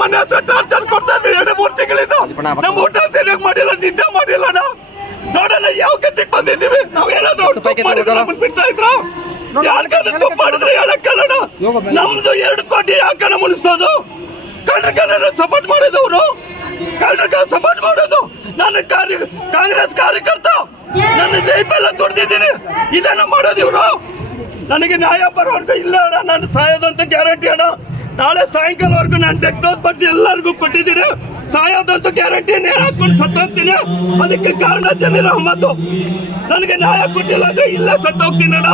ಮನೆ ಹತ್ರ ಟಾರ್ಚರ್ ಕೊಡ್ತಾ ಇದ್ರು ಎರಡು ಮೂರು ತಿಂಗಳಿಂದ. ನಮ್ಮ ಊಟ ಸರಿಯಾಗಿ ಮಾಡಿಲ್ಲ ನಿದ್ದೆ ಮಾಡಿಲ್ಲ ನೋಡೋಣ ಯಾವ ಗತಿಗೆ ಬಂದಿದ್ದೀವಿ? ನಾವ್ ಏನಾದ್ರು ಬಿಡ್ತಾ ಇದ್ರು? ಯಾರಿಗಾದ್ರೂ ತಪ್ಪು ಮಾಡಿದ್ರೆ ಹೇಳಕ್ಕಲ್ಲಣ್ಣ ನಮ್ದು ಎರಡು ಕೋಟಿ ಯಾಕಣ ಮುನಿಸ್ತೋದು ಕಳ್ಳರ ಸಪೋರ್ಟ್ ಮಾಡಿದವರು? ಕಳ್ಳರ ಸಪೋರ್ಟ್ ಮಾಡೋದು? ನಾನು ಕಾರ್ಯ ಕಾಂಗ್ರೆಸ್ ಕಾರ್ಯಕರ್ತ. ನನ್ನ ಲೈಫ್ ಎಲ್ಲ ದುಡ್ದಿದ್ದೀನಿ. ಇದನ್ನ ಮಾಡೋದು ಇವರು. ನನಗೆ ನ್ಯಾಯ ಬರೋವರೆಗೂ ಇಲ್ಲ ಅಣ್ಣ. ನಾನು ಸಾಯೋದಂತ ಗ್ಯಾರಂಟಿ ಅಣ್ಣ. ನಾಳೆ ಸಾಯಂಕಾಲವರೆಗೂ ನಾನು ಡೆಕ್ಟೋಸ್ ಬಡ್ಸಿ ಎಲ್ಲರಿಗೂ ಕೊಟ್ಟಿದ್ದೀನಿ. ಸಾಯೋದಂತೂ ಗ್ಯಾರಂಟಿ ನೇರ ಹಾಕೊಂಡು ಸತ್ತೋಗ್ತೀನಿ. ಅದಕ್ಕೆ ಕಾರಣ ಜಮೀರ್ ಅಹಮದ್. ನನಗೆ ನ್ಯಾಯ ಕೊಟ್ಟಿಲ್ಲ ಅಂದ್ರೆ ಇಲ್ಲೇ ಸತ್ತೋಗ್ತೀನಿ ಅಣ್ಣ.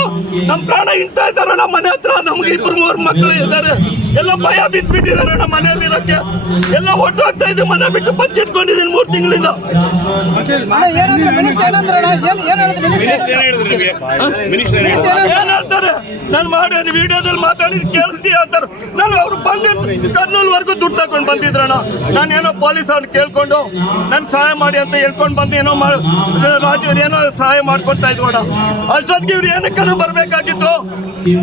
ನಮ್ಮ ಪ್ರಾಣ ಇಂತ ಇದ್ದಾರೆ ನಮ್ಮ ಮನೆ ಹತ್ರ. ನಮ್ಗೆ ಇಬ್ಬರು ಮೂರು ಮಕ್ಕಳು ಇದ್ದಾರೆ ಎಲ್ಲ ಭಯ ಬಿದ್ದುಬಿಟ್ಟಿದ್ದಾರೆ ನಮ್ಮ ಮನೆಯಲ್ಲಿ ಇರೋಕ್ಕೆ ಎಲ್ಲ ಹೊಟ್ಟು ಹೋಗ್ತಾ ಇದ್ದೀವಿ ಮನೆ ಬಿಟ್ಟು ಬಚ್ಚಿಟ್ಕೊಂಡಿದ್ದೀನಿ ಮೂರು ತಿಂಗಳಿಂದ. ಏನ್ ಏನ್ ಹೇಳಿದ್ರು ಮಿನಿಸ್ಟರ್ ಏನ್ ಹೇಳ್ತಾರೆ? ನಾನು ಮಾಡಿ ವಿಡಿಯೋದಲ್ಲಿ ಮಾತಾಡಿ ಕೇಳಿಸ್ತೀಯ ಅಂತಾರೆ. ನಾನು ಅವ್ರು ಬಂದಿದ್ದು ಕರ್ನೂಲ್ವರೆಗೂ ದುಡ್ಡು ತಗೊಂಡು ಬಂದಿದ್ರಣ ನಾನು ಏನೋ ಪೊಲೀಸ್ ಅವ್ರು ಕೇಳ್ಕೊಂಡು ನನ್ಗೆ ಸಹಾಯ ಮಾಡಿ ಅಂತ ಹೇಳ್ಕೊಂಡು ಬಂದು ಏನೋ ಮಾಡಿ ರಾಜು ಏನೋ ಸಹಾಯ ಮಾಡ್ಕೊತಾ ಇದ್ವಣ್ಣ ಅಷ್ಟೊತ್ತಿಗೆ ಇವ್ರು ಏನಕ್ಕನ ಬರಬೇಕಾಗಿತ್ತು.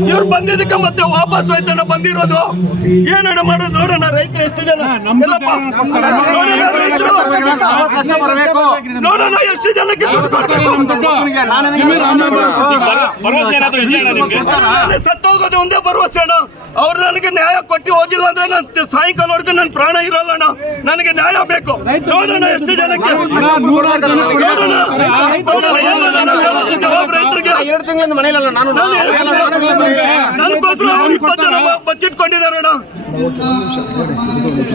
ಇವ್ರು ಬಂದಿದ್ದಕ್ಕೆ ಮತ್ತೆ ವಾಪಸ್ ಹೋಯ್ತಣ್ಣ ಬಂದಿರೋದು. ಏನಣ್ಣ ಮಾಡೋದು ನೋಡೋಣ ರೈತರು ಎಷ್ಟು ಜನ? ನೋಡೋಣ ಎಷ್ಟು ಜನಕ್ಕೆ ದುಡ್ಡು ಕೊಡ್ತಾರೆ ಭರವಸೆ ಏನಾದ್ರು ಇದೆಯಾ ನಿಮ್ಗೆ. ನಾನು ಸತ್ತೋಗೋದು ಒಂದೇ ಭರವಸೆ ಅಣ್ಣ. ಅವ್ರು ನನಗೆ ನ್ಯಾಯ ಕೊಟ್ಟು ಹೋಗಿಲ್ಲ ಅಂದ್ರೆ ನಾನು ಸಾಯಂಕಾಲವರೆಗೂ ನನ್ನ ಪ್ರಾಣ ಇರಲ್ಲ ಅಣ್ಣ. ನನಗೆ ನ್ಯಾಯ ಬೇಕು. ನೋಡೋಣ ಎಷ್ಟು ಜನಕ್ಕೆ. ನನಗೋಸ್ಕರ ಇಪ್ಪತ್ತು ಜನ ಬಚ್ಚಿಟ್ಕೊಂಡಿದ್ದಾರೆ ಅಣ್ಣ.